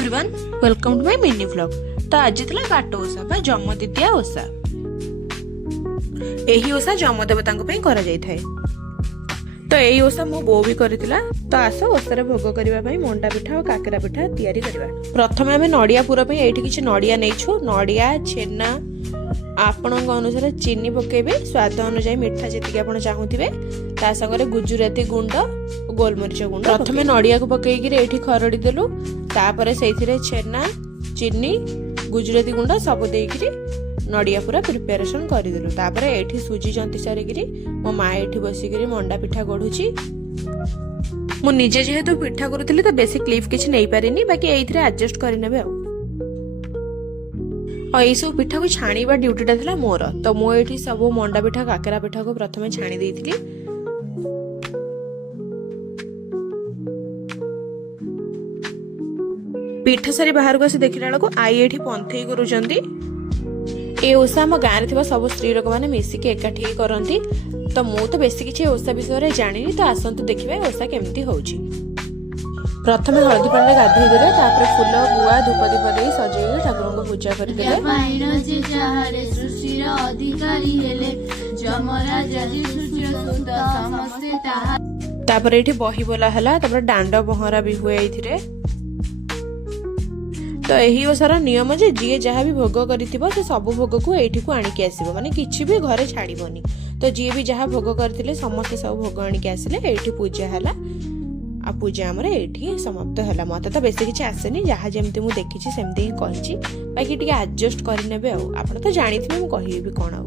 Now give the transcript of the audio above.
Everyone, welcome to my mini vlog. तो आज थला बाट ओसा बा जमदितिया ओसा। एही ओसा जम देवतांक पई करा जाय थाए। तो एही ओसा मो बो भी करितला। तो आसो ओसारे भोग करबा पई मोंडा पिठा और काकरा पिठा तयारी करबा। प्रथमे हमें नडिया पुरा पई एठी किछ नडिया नेछु। नडिया छेना आपणक अनुसार चीनी पकेबे, स्वाद अनुसार मिठा जति आपण चाहुथिबे। ता संगरे गुजराती गुंड गोलमरीच गुंड प्रथमे नडिया को पकेई गिरे एठी खरडी देलु। तापरे सेथिरे छेना चीनी गुजराती गुंड सब देइगिरी नडिया पूरा प्रिपरेशन करि देलु। तापरे एठी सुजी जंती सारी गिरी मो मा एठी बसी गिरी मंडा पिठा गढुची। मु निजे जेहेतु पिठा करूथिली तो बेसी क्लिप किछ नै पारिनी, बाकी एइथिरे एडजस्ट करि नेबे। और ये सब पिठा को छाणीबा ड्यूटीटा थिला मोर। तो मो एठी सब मंडा पिठा काकरा पिठा को प्रथमे छाणी देइथिली। पिठा सारी बाहर को आसी देखिला को आई एठी पंथई करूचंती। ए ओसा हम गाँव में सब स्त्री लोक मैंने मिसिक एकाठी करती। तो मु तो बेसी किसी ओसा विषय जानी। तो आसतु देखिए ओसा केमती होउची। प्रथमे हळदी पानी गाधोई देले, तापर फूल गुआ धूप दीप दे सजेई ठाकुर को पूजा कर देले। तापर एठी बही बोला हला, तापर डांड पहरा भी हुए एथिरे। तो यही ओसार नियम जे जी जहाँ भी भोग करिथिबो से सब भोग को एठी को आनिक आसीबो, माने किछि भी घरे छाड़ीबोनी। तो जी भी जहाँ भोग करथिले समस्त सब भोग आनिक आसिले एठी पूजा हला। आ पूजा हमर एठी समाप्त हला। मते तो बेसी किछि आसेनी, जहाँ जेमती मु देखिछि सेमती ही कहिछि। बाकी टिके एडजस्ट करि नेबे। आपण तो जानिथिबे मु कहिबी कोन आ।